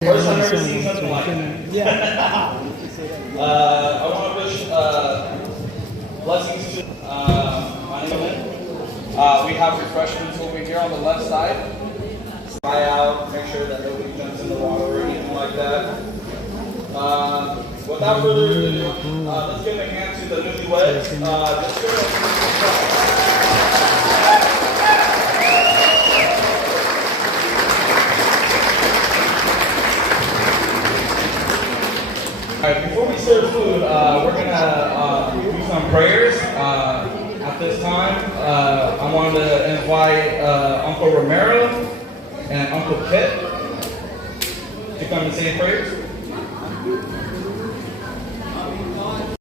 First time I've ever seen something like it. Yeah. I want to wish blessings to my name. We have refreshments over here on the left side. Try out, make sure that nobody jumps in the water or anything like that. Without further ado, let's give a hand to the newlyweds. Let's give All right, before we serve food, we're gonna do some prayers. At this time, I wanted to invite Uncle Romero and Uncle Kit to come and say prayers.